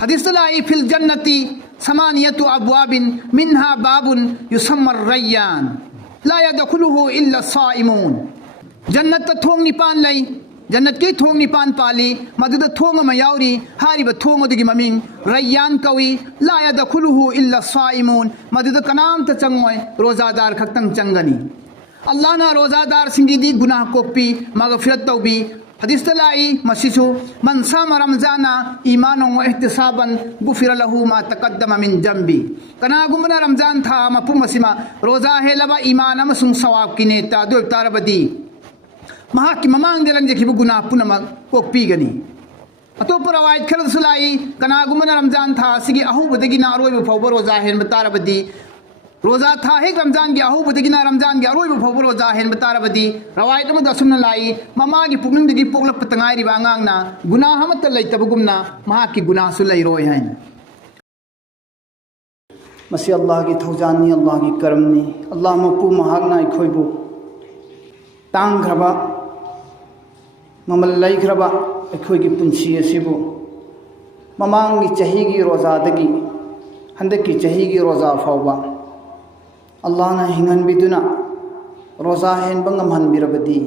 हदीस लाई फिल जन्नती समानियतु अबवाबिन मिन्हा बाबुन युसम्मर रय्यान ला यदखुलुहु इल्ला साइमून। जन्नत थोंग निपान लई, जन्नत के थोंग निपान पाली, मदुद थोंग अमा याउरी, हारिबा थोंग अदुगी ममिंग रय्यान कवी। ला यदखुलुहु इल्ला साइमून, मदुद कनाम त चंगोय रोजादार खक्तंग चंगनी। अल्लाह ना रोजादार सिंगिदी गुनाह कोपी मगफिरत तौबी। हदीस लाई मसीसु मन साम रमजाना ईमान व इहतिसाबन गुफिर लहु मा तकद्दम मिन जंबी। कनागुमना रमजान था मपुम मसीमा रोजा है लबा ईमान अमसुंग सवाब किने तादु तारबदी महा की ममांग देलन जखिबु गुनाह पुनम कोपीगनी। अतोप रवायत खरसुलाई कनागुमना रमजान था सिगी अहुबदगी ना अरोइबु फौब रोजा है बतारबदी रोजा था हेक रमजान की अहुबदगी ना रमजान की अरोइबु फौब रोजा है बतारबदी रवायत में दसुन लाई ममा की पुकनिंगदगी पोकलप तंगाइरि बांगांगना गुनाह हमत लैतबगुमना महा की गुनाह सु लैरोय हैं। मसी अल्लाह की थौजानी अल्लाह की करमनी अल्लाह मपू महागना अखोइबु तांग्रबा ममल लैग्रबा अखोइगी पुंसी असिबु ममांगी चहीगी रोजादगी हंदकी चहीगी रोजा फाउबा अल्लाह ना हिंगनबिदुना रोजा हेनब ngamhanbirabadi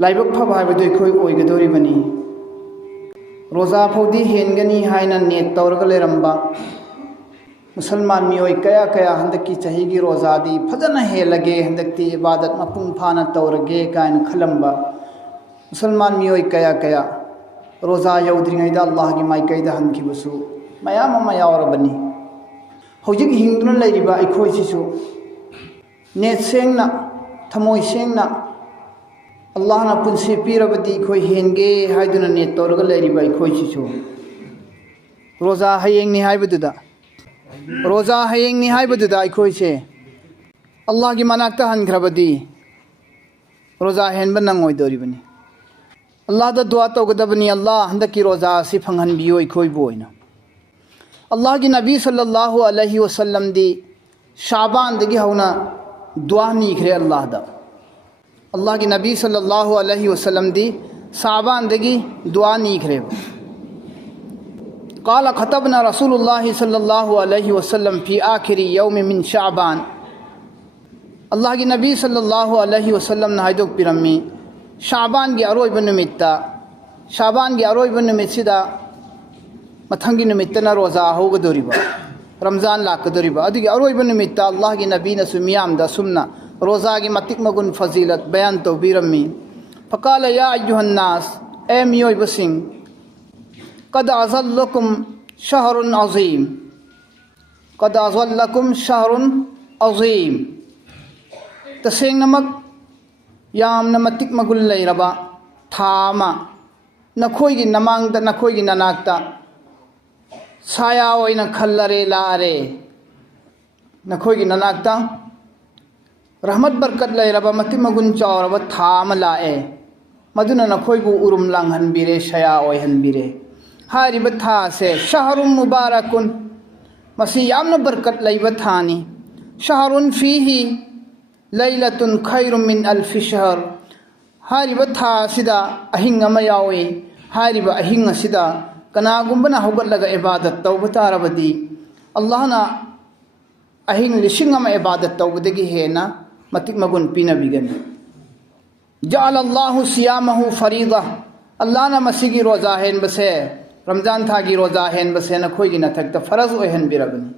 लाइबक फब हाइबदु अखोइ ओइगदोरिबनी। रोजा फौदी हेनगनी हाइना नेट तौरग लेरंबा मुसलमान मियोय कया कया हंदकी चहीगी रोजादी फजना हेलगे हंदकती इबादत मपुंग फाना तौरगे कायन खलंबा मुसलमान मियोय कया कया रोजा यौद्रिङैदा अल्लाह की माइकैदा हनखिबसु मयाम अमा यावरबनी। हौजिक हिंदुना लैरिबा अखोइसिसु नेट सेंगना थमोय सेंगना अल्लाह ना पुंसी पीरबदी अखोइ हेनगे हाइदुना नेट तौरग लैरिबा अखोइसिसु रोजा हयेंगनि हाइबदुदा रोजा हयेंगनि हाइबदुदा अखोइसे अल्लाह की मनाक्ता हनख्रबदी रोजा हेनब नंगोइदोरिबनी। अल्लाह दा दुआ तौगदबनी अल्लाह हंदकी रोजा सि फंगहनबियो अखोइबु ओइना। अल्लाह की नबी सल्लल्लाहु अलैहि वसल्लम दी शाबान दगी हौना दुआ नीखरे अल्लाह दा। अल्लाह की नबी सल्लल्लाहु अलैहि वसल्लम दी शाबान दगी दुआ नीखरे। क़ाल ख़तबना रसूलुल्लाह सल्लल्लाहु अलैहि वसल्लम फ़ी आखिरी यौम मिन शाबान। अल्लाह की नबी सल्लल्लाहु अलैहि वसल्लम ने हाइदोक पिरम्मी शाबान की अरोइब निमित्ता शाबान की अरोइब निमित्सिदा मथंगी निमित्तना रोजा होगदोरिबा रमजान लाकदोरिबा अदुगी अरोइब निमित्ता अल्लाह की नबी न सुमियामदा सुमना रोजा की मतिक मगुन फजीलत बयान तौबीरम्मी। फ़क़ाल या अय्युहन नास ए मियोइबसिंग क़द अज़ल्लकुम शहरुन अज़ीम क़द अज़ल्लकुम शहरुन अज़ीम। तसेंगनमक यामना मतिक मगुन लैरबा थामा नखोइगी नमांगदा नखोइगी ननाक्ता साया ओइना खल्लरे लारे नखोइगी ननाक्ता रहमत बरकत लैरबा मतिक मगुन चावरबा थामा लाए मदुना नखोइबु उरुम लांघनबिरे शया ओइहनबिरे। हारिबा था से शहरुन मुबारकुन मसी यामना बरकत लैबा थानी शहरुन फीही लैलतुन खैरुम मिन अल्फि शहर। हारिबा था सिदा अहिंग अमा यावे हारिबा अहिंग सिदा कनागुंबना हौगतलगा इबादत तौबा तारबदी अल्लाह ना अहिंग लिसिंग अमा इबादत तौबदगी हेना मतिक मगुन पीनबिगनी। जअल अल्लाहु सियामहु फरीदा अल्लाह ना मसीगी रोजा हेन बसे रमजान था की रोजा हेन बसे नखोइगी नथकता फरज ओहन बिरबनी।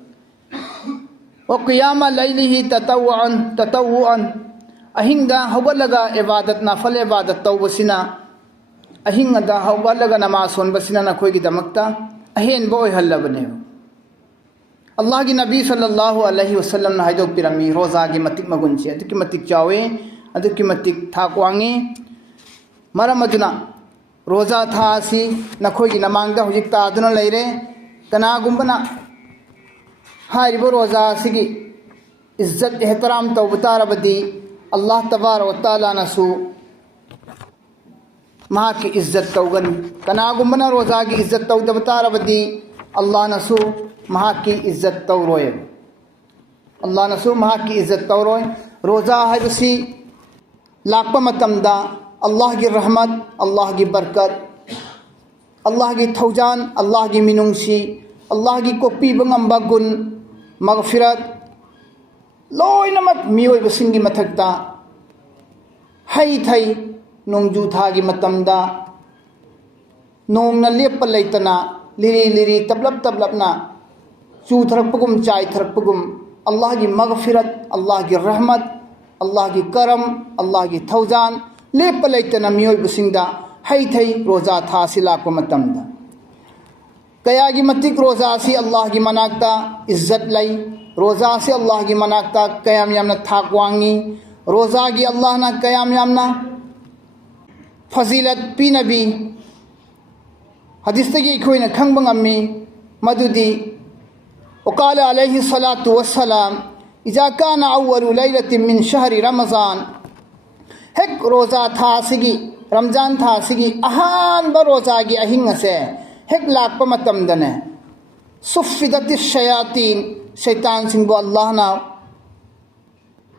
व क़ियाम लैलिही ततव्वुअन अहिंगदा हौगतलगा इबादत नफल इबादत तौबसिना अहिंगदा हौगतलगा नमाज सोनबसिना नखोइगी दमक्ता अहेनबो ओइहल्लबने। अल्लाह की नबी सल्लल्लाहु अलैहि वसल्लम ने हाइदोक पिरमी रोजा की मतिक मगुनसे अदुकी मतिक चावे अदुकी मतिक थाकवांगे मरम अदुना रोजा था सी नखोइगी नमांगदा हुजिक तादुना लैरे कनागुंबना हारिबो रोजा सिगी इज्जत एहतराम तौबा तारबदी अल्लाह तबारक व तआला नसु महा की इज्जत तौगन। कनागुंबना रोजा की इज्जत तौदबा तारबदी अल्लाह नसु महा की इज्जत तौरोय अल्लाह नसु महा की इज्जत तौरोय। रोजा हाइबसी लाकपा मतमदा अल्लाह की रहमत अल्लाह की बरकत अल्लाह की थौजान अल्लाह की मिनुंसी अल्लाह की कोपी बंगम्बा गुन मगफिरत लोइनमक मियोइबसिंगी मथक्ता हई थई नोंजू थागी मतमदा नोंगना लेप लेतना लिरी लिरी तबलब तबलबना चूथरकपगुम चायथरकपगुम अल्लाह की मगफिरत अल्लाह की रहमत अल्लाह की करम अल्लाह की थौजान लेप लेतना मियोइबसिंगदा हई थई रोजा था सिलाक मतमदा कया की मतिक रोजा सी अल्लाह की मनाकता इज्जत लई रोजा से अल्लाह की मनाकता कयाम यामना थाक वांगी रोजा की अल्लाह ना कयाम यामना फजीलत पी नबी हदीस तगी इखोइना खंग बंगम्मी मदुदी वकाल अलैहि सलातु वस्सलाम इजा काना अव्वलु लैलतिन मिन शहरि रमज़ान हेक रोजा था सिगी रमजान था सिगी अहान ब रोजा की अहिंग से हेक लाकप मतमदने सुफ़िदति शयातीन शैतान सिंह अल्लाह ना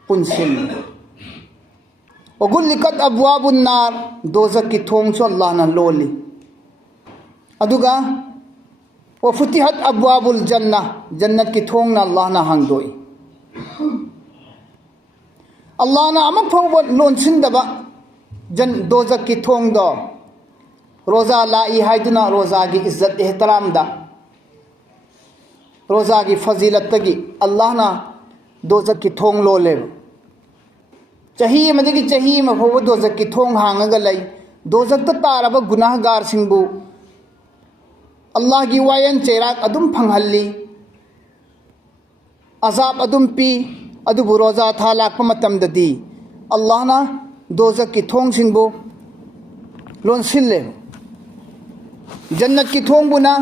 पुनसिल वगुल्लिकत अब्वाबुन नार दोज़ख की थोंग सो अल्लाह ना लोली अदुगा वफुतिहत अब्वाबुल जन्नह जन्नत की थोंग ना अल्लाह ना हांगदोई अल्लाह ना अमक फौब लोनसिंदबा जन दोज़ख की थोंग दो रोज़ा लाई हाइदुना रोज़ा की इज्जत एहतराम दा रोज़ा की फजीलत तगी अल्लाह ना दोज़ख की थोंग लो ले चही मदगी चही में फौब दोज़ख की थोंग हांगगा लई दोज़ख त तारब गुनाहगार सिंबु अल्लाह की वायन चेराक अदुम फंगहल्ली अजाब अदुम पी अदुबु रोज़ा था लाकप मतमददी अल्लाह ना दोज़ख की थोंग सिंबु लोनसिल्ले जन्नत की थोंग बुना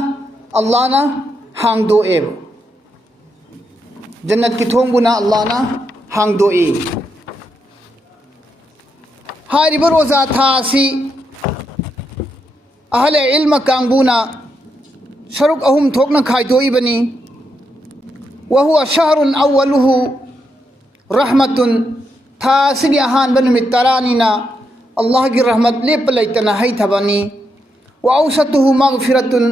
अल्लाह ना हांगदो एब जन्नत की थोंग बुना अल्लाह ना हांगदो ए हारिब रोज़ा था सी अहले इल्म कांगबुना शरुक अहुम थोकना खाइदोइबनी वहुआ शहरुन अव्वलुहु रहमतुन था सिगी अहान बनुमित तरानीना अल्लाह की रहमत लेप लेतना है थबनी व औसतुहु मगफिरतुन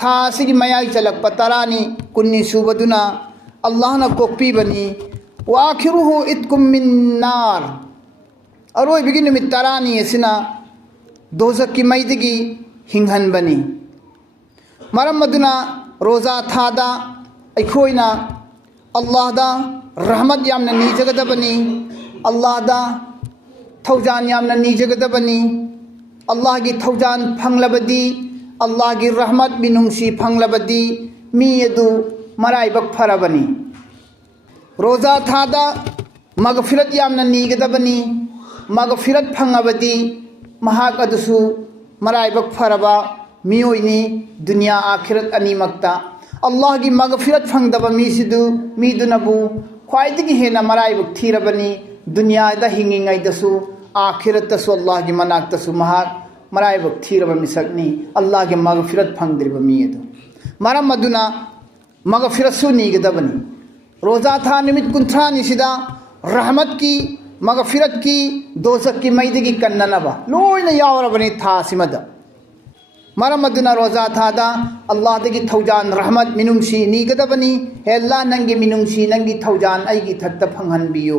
था सिगी मयाई चलक पतरानी कुन्नी सुबदुना अल्लाह ना कोपी बनी व आखिरुहु इत्कुम मिन नार अरोय बिगी नुमित तरानी सिना दोज़ख की मैदगी हिंगहन बनी मरम मदुना रोज़ा थादा अखोइना अल्लाह दा रहमत यामना नीजगदबनी अल्लाह दा थौजान यामना नीजगदबनी अल्लाह की थौजान फंगलबदी अल्लाह की रहमत बिनुंसी फंगलबदी मी यदु मराइबक फरबनी रोज़ा थादा मगफिरत यामना नीगदबनी मगफिरत फंगबदी महाक अदुसु मराइबक फरबा मियोइनी दुनिया आखिरत अनीमक्ता अल्लाह की मगफिरत फंगदब मीसिदु मीदुनबु ख्वाइदगी हेना मराइबक थीरबनी दुनिया दा हिंगिंगाइदसु आखिरतसु अल्लाह की मनाक्तसु महाक मराइबक थीरब मिसकनी अल्लाह के मगफिरत फंगद्रिब मीदु मरम मदुना मगफिरतसु नीगदबनी रोज़ा था निमित कुंथ्रानी सिदा रहमत की मगफिरत की दोज़ख की मैदगी कन्ननबा लोइना यावरबनी था सिमदा मरम मदुना रोज़ा थादा अल्लाह दगी थौजान रहमत मिनुंसी नीगदबनी हे अल्लाह नंगी मिनुंसी नंगी थौजान आईगी थत्त फंगहनबियो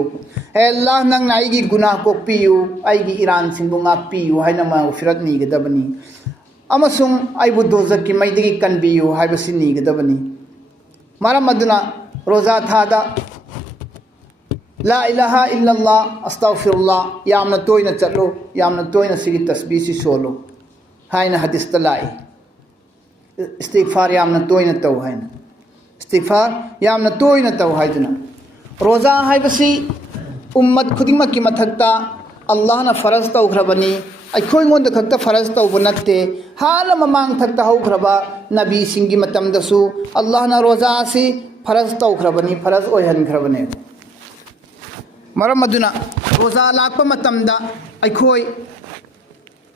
हे अल्लाह नंग आईगी गुनाह कोक्पियो आईगी ईरान सिंबु ngapiयो हाइना मगफिरत नीगदबनी अमसुंग आइबु दोज़ख की मैदगी कनबियो हाइबसि नीगदबनी मरम मदुना रोज़ा थादा ला इलाहा इल्लल्लाह अस्तगफिरुल्लाह यामना तोयना चलो यामना तोयना सिगी तस्बीह सि सोलो हाइना हदीस तलाई इस्तिगफार यामना तोयना तौ हाइना इस्तिगफार यामना तोयना तौ हाइदुना रोज़ा हाइबसि उम्मत खुदिमक की मथक्ता अल्लाह ना फरज तौख्रबनी अखोइंगोंद खक्ता फरज तौब नत्ते हाल ममांग थक्ता हौख्रबा नबी सिंगी मतमदसु अल्लाह ना रोज़ा सि फरज तौख्रबनी फरज ओहनख्रबने मरम मदुना रोज़ा लाकप मतमदा अखोइ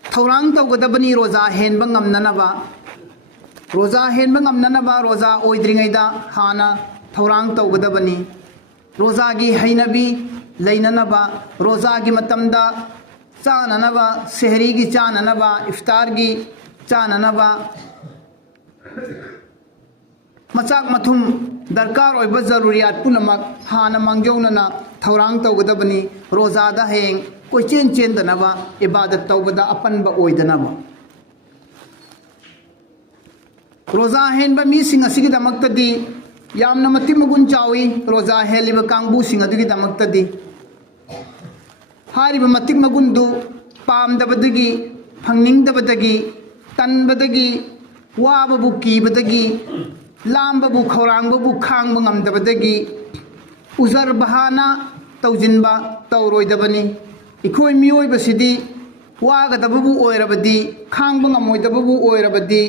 थौरांग तौगदबनी रोज़ा हेनबा ngamnanaba रोज़ा हेनबा ngamnanaba रोज़ा ओइद्रिङैदा हाना थौरांग तौगदबनी रोज़ा की हैनबी लैननबा रोज़ा की मतमदा चाननबा सहरी की चाननबा इफ्तार की चाननबा मचाक मथुम दरकार ओइबा जरूरियात पुनमक हाना मांगजौनना थौरांग तौगदबनी रोजादा हेंग कोइचेन चेंदनबा इबादत तौबदा अपनबा ओइदनबा रोजा हेनबा मीसिंग असिगिदमक्तदी यामना मति मगुन चावी रोजा हेलिबा कांगबुसिंग अदुगिदमक्तदी हारिबा मति मगुनदु पामदबदगी फंगनिंगदबदगी तनबदगी वाबबु कीबदगी लांबबु खौरांगबु खांग ngamdabadagi उजर बहाना तौजिनबा तौरोइदबनी इखोय मियोइबसिदी वागदबबु ओइरबदी खांग ngamोइदबबु ओइरबदी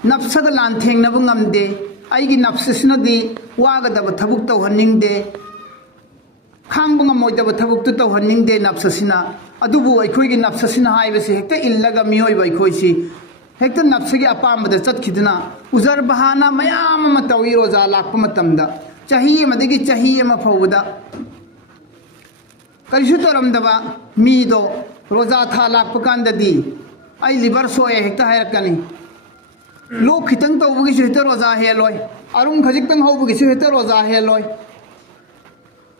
नफ्सग लांथेंगनबु ngamde आइगी नफ्ससिनदी वागदब थबुक तौहन्निंगदे खांग ngamोइदब थबुक तु तौहन्निंगदे नफ्ससिना अदुबु अखोयगी नफ्ससिना हाइबसे हेक्ता इल्लगा मियोइबा इखोयसी हेक्ता नफ्सगी अपामद चटखिदना उजर बहाना मयाम अमा तौई रोजा लाक्पा मतमदा चाही अमदगी चाही अमा फौबदा करिसु तोरमदबा मीदो रोजा था लाक्पा कांददी आई लिवर सोए हेक्ता हायरकनी लोक खितंग तौबगी हेक्ता रोजा हेलोय अरुम खजिक्तंग हौबगी हेक्ता रोजा हेलोय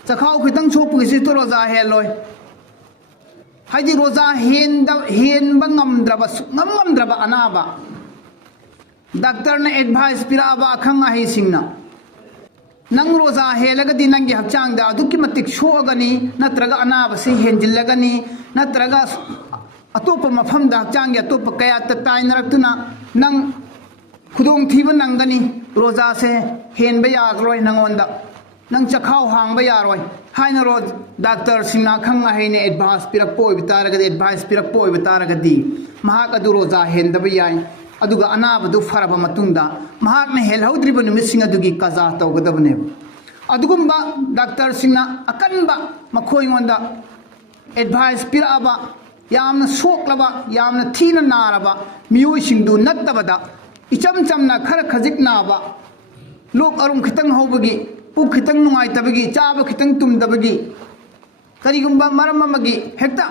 चखाव खितंग सोपगी हेक्ता रोजा हेलोय हाइदी रोजा हेनबा ngamdraba ngamdraba anaba डॉक्टर ने एडवाइस पिराबा अखंग अहिसिंगना नंग रोजा हेलगदी नंगी हक्चांगदा अदुकी मतिक सोगनी नत्रगा अनाबसी हेंजिल्लगनी नत्रगा अतोप मफमदा हक्चांगी अतोप कया ताइनरक्तुना नंग खुदोंग थीब नंगनी रोजा से हेनबा याग्रोय नंगोंदा नंग चखाव हांगबा यारोय हाइना रोज डॉक्टर सिंगना खंग अहिने एडवाइस पिरक्पो बितारगदी एडवाइस पिरक्पो बितारगदी महाक अदु रोजा हेंदबा याय अदुगा अनाबदु फरबा मतुंगदा महाकने हेलहौद्रिबा नुमिसिंग अदुगी कजा तौगदबने अदुगुंबा डॉक्टर सिंगना अकनबा मखोइंगोंदा एडवाइस पिराबा यामना सोक्लबा यामना थीना नारबा मियोइसिंगदु नत्तबदा इचम चमना खर खजिक नाबा लोक अरुम खितंग हौबगी पुक खितंग नुंगाइतबगी चाबा खितंग तुमदबगी करिगुंबा मरम अमगी हेक्ता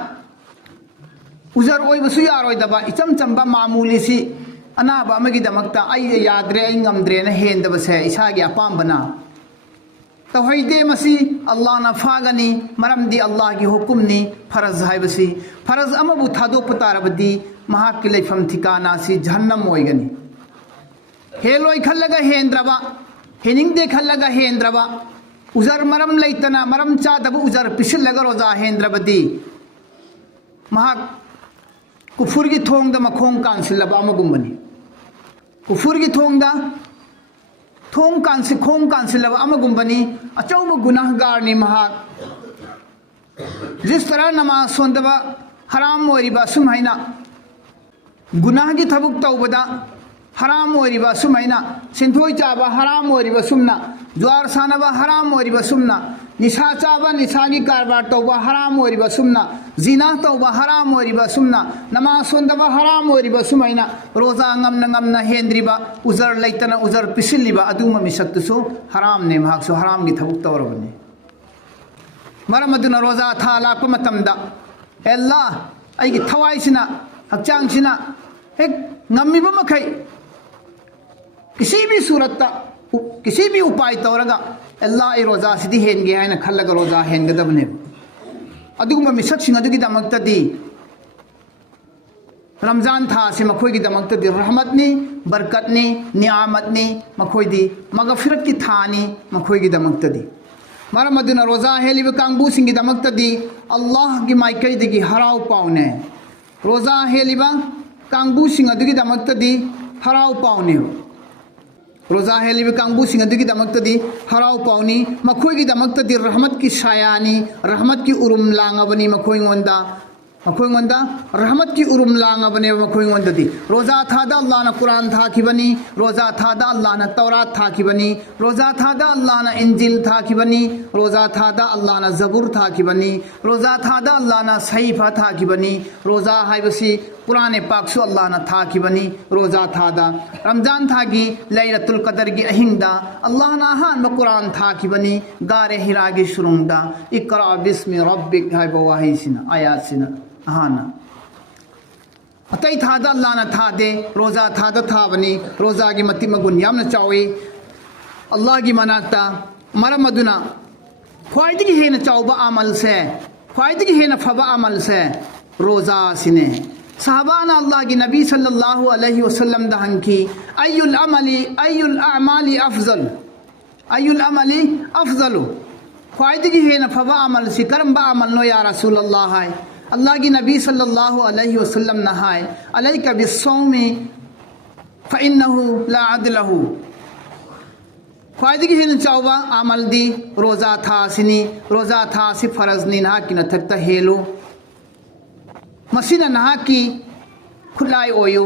उजर ओइबसु यारोइदबा इचम चंबा मामूलीसी अनाबा अमगिदमक्ता आई याद्रे आई ngamद्रेना हेंदबसे इसागी अपामबना तौहैदे मसी अल्लाह ना फागनी मरमदी अल्लाह की हुकुमनी फरज हाइबसी फरज अमबु थादोप तारबदी महाक की लेफम ठिकाना सी जहन्नम ओइगनी हेलोय खल्लगा हेंद्रबा हेनिंगदे खल्लगा हेंद्रबा उजर मरम लैतना मरम चादब उजर पिसिलगा रोजा हेंद्रबदी महाक कुफुर की थोंग मखोंग कांसिलबा अमगुंबनी कुफुर की थोंग खोंग कांसिलबा अमगुंबनी अचौब गुनाहगारनी महाक जिस तरह नमाज सोंदबा हराम ओरिबा सुमैना गुनाह की थबुक तौबदा हराम ओरिबा सुमैना सिंथोय चाबा हराम ओरिबा सुमना ज्वार सानबा हराम ओरिबा सुमना निशा चाबा निशागी कारबार तौबा हराम ओरिबा सुमना जिना तौबा हराम ओरिबा सुमना नमाज सोंदबा हराम ओरिबा सुमैना रोजा ngamna हेंद्रिबा उजर लैतना उजर पिसिलिबा अदुमा मिसक्तसु हराम ने महाकसु हराम की थबुक तौरबनी मरमदुना रोजा था लाक्पा मतमदा अल्लाह आइगी थवाइसिना हक्चांगसिना हेक ngammiba मखै किसी भी सूरत किसी भी उपाय तौरगा अल्लाह रोजा सिदी हेनगे है खल्लग रोजा हेनगदबने अदुगुम मिसक्सिंग अदुगिदमक्तदी रमजान था से मखोयगिदमक्तदी रहमतनी बरकतनी नियामतनी मखोयदी मगफिरत की थानी मखोयगिदमक्तदी मरमदुना रोजा हेलिब कांगबुसिंगिदमक्तदी अल्लाह की माइकैदगी हराव पाउने रोजा हेलिबा कांगबुसिंग अदुगिदमक्तदी हराव पाउने रोजा हेलिब कांगबुसिंग अदुगिदमक्तदी हराव पाउनी मखोयगिदमक्तदी रहमत की सायानी रहमत की उरुम लांगबनी मखोयंगोंदा रहमत की उरुम लांगबने मखोयंगोंददी रोजा थादा अल्लाह ना कुरान थाखिबनी रोजा थादा अल्लाह ना तौरात थाखिबनी रोजा थादा अल्लाह ना इंजिल थाखिबनी रोजा थादा अल्लाह ना जबूर थाखिबनी रोजा थादा अल्लाह ना सहीफा थाखिबनी रोजा हाइबसी पुराने पाकसु अल्लाह ना थाखिबनी रोजा थादा रमजान थागी लैलतुल कदर की अहिंदा अल्लाह ना हान कुरान थाखिबनी गारे हिरा की शुरुंदा इकरा बिस्मि रब्बिक हाइबवाहिसिना आयातसिना हाना अतई थादा अल्लाह ना थादे रोज़ा थादा थाबनी रोज़ा की मति मगुन यामना चावी अल्लाह की मनाकता मरम अदुना ख्वाइदगी है न चावबा अमल से ख्वाइदगी है न फबा अमल से रोज़ा सिने साहबाना अल्लाह की नबी सल्लल्लाहु अलैहि वसल्लम दहन की अय्युल अमाली अफजल ख्वाइदगी है न फबा अमल से करम बा अमल नो या रसूल अल्लाह है अल्लाह की नबी सल्लल्लाहु अलैहि वसल्लम नहाय अलैका बिस्सौमी फ़इन्नहु ला अदलहु ख्वाइदगी है न चावबा अमल दी रोज़ा था सिनी रोज़ा था सि फरज नि नहा की नथकता हेलो मसीना नहा की खुलाई ओयो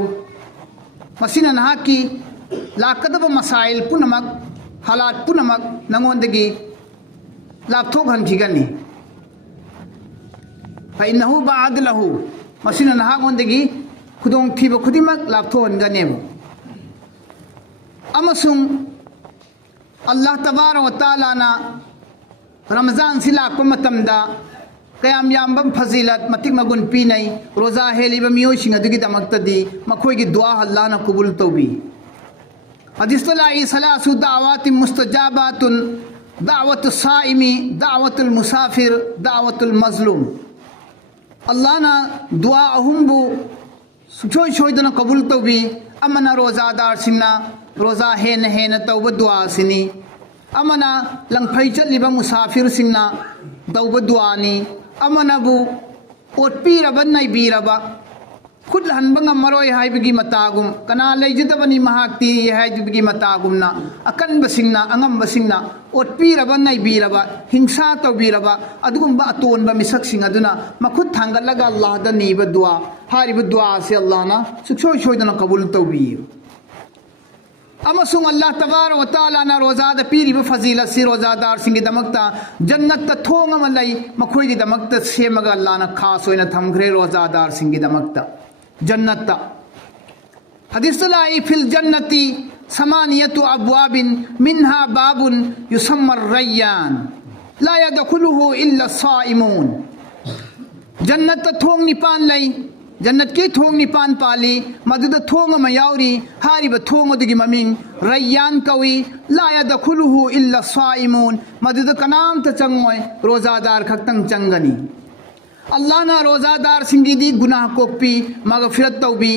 मसीना नहा की लाकदब मसाइल पुनमक हालात पुनमक नंगोंदगी लापथोक हनखिगनी फ़इन्नहु बअदलहु मसीना नहागोंदगी खुदोंग थीब खुदिमक लापथोहनगनेब अमसुंग अल्लाह तबारक व तआला ना रमज़ान से लाप मतमदा कयाम याम फजीलत मतिक मगुन पीनई रोज़ा हेलिब मियोइसिंग अदुगी दमक्तदी मखोइगी दुआ अल्लाह ना कबूल तौबी हदीसलाई सलासु दावातिन मुस्तजाबातुन दावतुस साइमी दावतुल मुसाफिर दावतुल मजलूम अल्लाह ना दुआ अहुम्बु सुचोय छोयदना कबूल तौबी अमना रोज़ादार सिंगना रोज़ा हेन हेन तौब दुआ सिनी अमना लंगफई चलिब मुसाफिर सिंगना तौब दुआनी अमनबु ओटपीरब नैबीरब खुद हनबंग मरोय हाइबगी मतगुम कना लेजदबनी महाक्ति हाइबगी मतगुमना अकनब सिंगना अंगम सिंगना ओटपीरब नैबीरब हिंसा तौबीरब अदुगुंबा अतोनब मिसक सिंग अदुना मखुद थांगलगा अल्लाह द नीब दुआ हारिब दुआ से अल्लाह ना सुखोय छोयदना कबूल तौबीयो अमसुंग अल्लाह तबारक व तआला ना रोज़ा द पीरिब फजीलत से रोज़ादार सिंगी दमकता जन्नत त थोंग अम लई मखोइगी दमकता सेमगा अल्लाह ना खास ओइना थमग्रे रोज़ादार सिंगी दमकता जन्नत ता हदीस लाई फिल जन्नती समानियतु अबवाबिन मिन्हा बाबुन युसम्मर रय्यान ला यदखुलुहु इल्ला साइमून जन्नत त थोंग निपान लई जन्नत की थोंग निपान पाली मदुद थोंग मयाउरी हारिब थोंग दुगी ममिंग रय्यान कवी ला यदखुलुहु इल्ला साइमून मदुद कनाम त चंगोय रोज़ादार खक्तंग चंगनी अल्लाह ना रोज़ादार सिंगीदी गुनाह कोपी मगफिरत तौबी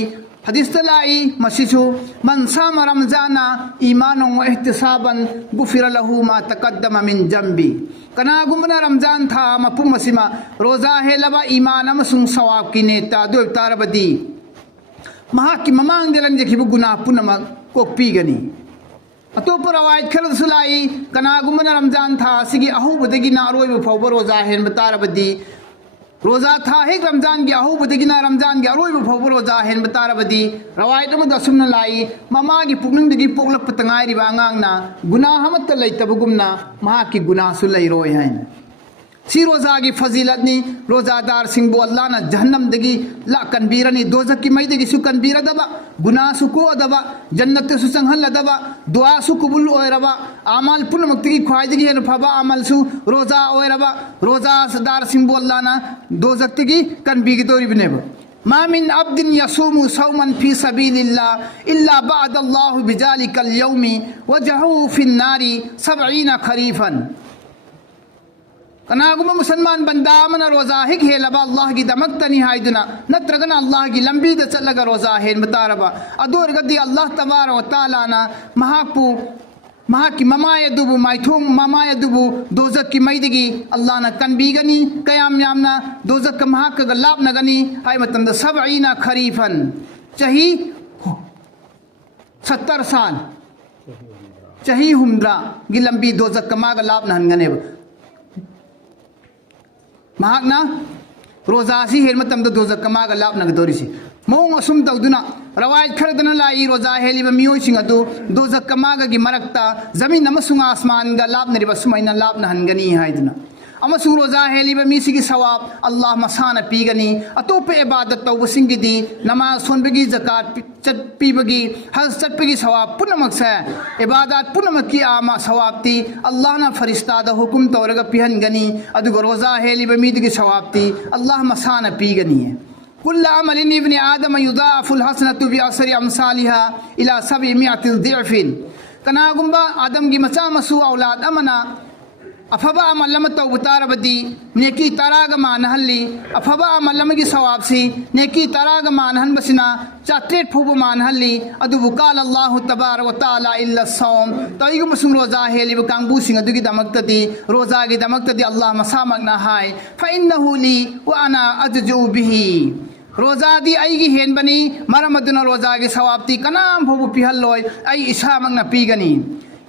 हदीस लाई मसिसु मन साम रमज़ाना ईमानो व इहतिसाबन गुफिर लहु मा तकद्दम मिन जंबी कना गुमना रमज़ान था मपुम मसिमा रोज़ा है लबा ईमान अमसुंग सवाब की नेता दो तारबदी महा की ममांग दिलंग जखिबु गुनाह पुनमक कोपीगनी अतोप रवायत खरसुलाई कना गुमना रमज़ान था सिगी अहुबदगी ना अरोइबु फौब रोज़ा है बतारबदी रोज़ा था एक रमज़ान की अहुबदगिना रमज़ान की अरोइब फौब रोज़ा है बतारबदी रवायत अमद असुमना लाई ममा की पुगनंगदगी पोगलप तंगाइरिबा अंगांगना गुनाह हमत लैतबगुमना महा की गुनाह सु लैरोय हैं सी रोज़ा की फजीलतनी रोज़ादार सिंबु अल्लाह ना जहन्नम दगी ला कनबीरनी दोजक की मैदगी सु कनबीरदबा गुनाह सु को अदबा जन्नत सु संहलदबा दुआ सु कबूल ओयरबा अमाल पुनमक्ति ख्वाइदगी है फबा अमल सु रोज़ा ओयरबा रोज़ा सदार सिंबु अल्लाह ना दोजक की कनबीगी तोरी बनेब मा मिन अब्दिन यसूमु सौमन फी सबीलिल्लाह इल्ला बअदल्लाहु बिजालिकल यौमी वजहु फिन नारी 70 खरीफन कनागुमा मुसलमान बंदा मन रोज़ा हिक हेलबा अल्लाह की दमक्तनी हाइदुना नत्रगना अल्लाह की लंबी द चलगा रोज़ा हेन बतारबा अदोर गद्दी अल्लाह तबारक व तआला ना महापु महा की ममाय दुबु माइथोंग ममाय दुबु दोजक की मैदगी अल्लाह ना कनबीगनी कयाम यामना दोजक का महा का लाभ नगनी हाय मतंद 70 खरीफन चही 70 साल चही हुमद्रा गी लंबी दोजक का माग लाभ नहनगने महाकना रोज़ा सी हेर मतम दोजक कमाग लाभ नगदोरिसी मौंग असुम तौदुना रवायत खरदना लाई रोज़ा हेलिब मियोइसिंग अदु दोजक कमाग की मरक्ता जमीन अमसुंग आसमान गा लाभ नरिबा सुमाइना लाभ नहनगनी हाइदुना अमसुंग रोज़ा हेलिब मिसिगी सवाब अल्लाह मसाना पीगनी अतोपे इबादत तौबसिंगिदी नमाज सोनबगी ज़कात चटपीबगी हज चटपगी सवाब पुनमक से इबादत पुनमक की आमा सवाबती अल्लाह ना फरिश्ता द हुकुम तौरगा पिहनगनी अदुग रोज़ा हेलिब मीदगी सवाबती अल्लाह मसाना पीगनी है कुल्ल अमलिन इब्न आदम युदाफुल हसनतु बि असरि अमसालिहा इला 700 दिअफिन कनागुंबा आदम की मचा मसु औलाद अमना अफबा अमल अम तौब तारबदी नेकी तराग मानहल्ली अफबा अमल अमगी सवाबसी नेकी तराग मानहनबसिना चात्रेट फुब मानहल्ली अदुबु काल अल्लाहु तबारक व तआला इल्ला सौम तइगु मसुम रोजा हेलिब कांगबु सिंग अदुगी दमक्तदी रोजा गी दमक्तदी अल्लाह मसामकना हाय फइन्नहु ली व अना अजजु बिही रोजा दी आईगी हेनबनी मरम अदुना रोजा गी सवाबती कनाम फुब पिहल्लोय आई इसामकना पीगनी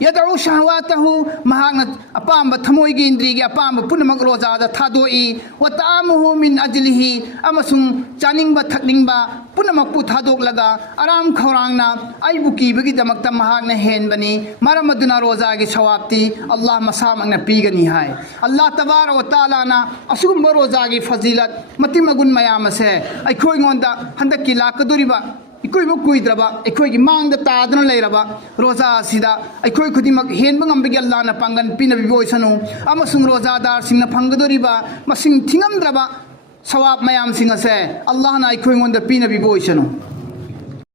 यदउ शहवातहु महांग अपाम थमोइगी इंद्री की अपाम पुनमक रोजादा थादोई व तामुहु मिन अजलिही अमसुंग चानिंग थकनिंग पुनमक पु थादोक लगा आराम खौरांगना आइबु कीबगी दमकता महांग ने हेनबनी मरम अदुना रोजा की सवाबती अल्लाह मसामकना पीगनी हाय अल्लाह तबारक व तआला ना असुगुंब रोजा की फजीलत मतिमगुन मयाम से अखोय गोंदा हंदकी लाकदोरिबा इकोई कुईद्रबा इकोई मांग तादन लेरबा रोजा सिदा इकोई खुदिमक हेनबंग अंबगी अल्लाह ना पांगन पिनबी बोइसनु अमसुंग रोजादार सिंगना फंगदोरिबा मसिंग थिंगमद्रबा सवाब मयाम सिंग से अल्लाह ना इकोई गोंदा पिनबी बोइसनु